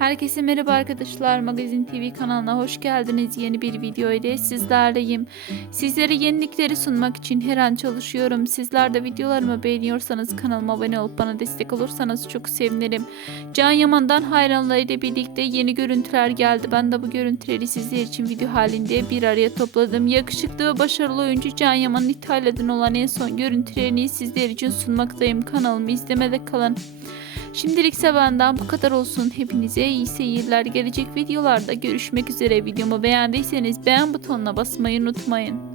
Herkese merhaba arkadaşlar. Magazin TV kanalına hoş geldiniz. Yeni bir video ile sizlerleyim. Sizlere yenilikleri sunmak için her an çalışıyorum. Sizler de videolarımı beğeniyorsanız kanalıma abone olup bana destek olursanız çok sevinirim. Can Yaman'dan hayranlarıyla birlikte yeni görüntüler geldi. Ben de bu görüntüleri sizler için video halinde bir araya topladım. Yakışıklı ve başarılı oyuncu Can Yaman'ın İtalya'dan olan en son görüntülerini sizler için sunmaktayım. Kanalımı izlemede kalın. Şimdilikse benden bu kadar olsun. Hepinize iyi seyirler. Gelecek videolarda görüşmek üzere. Videomu beğendiyseniz beğen butonuna basmayı unutmayın.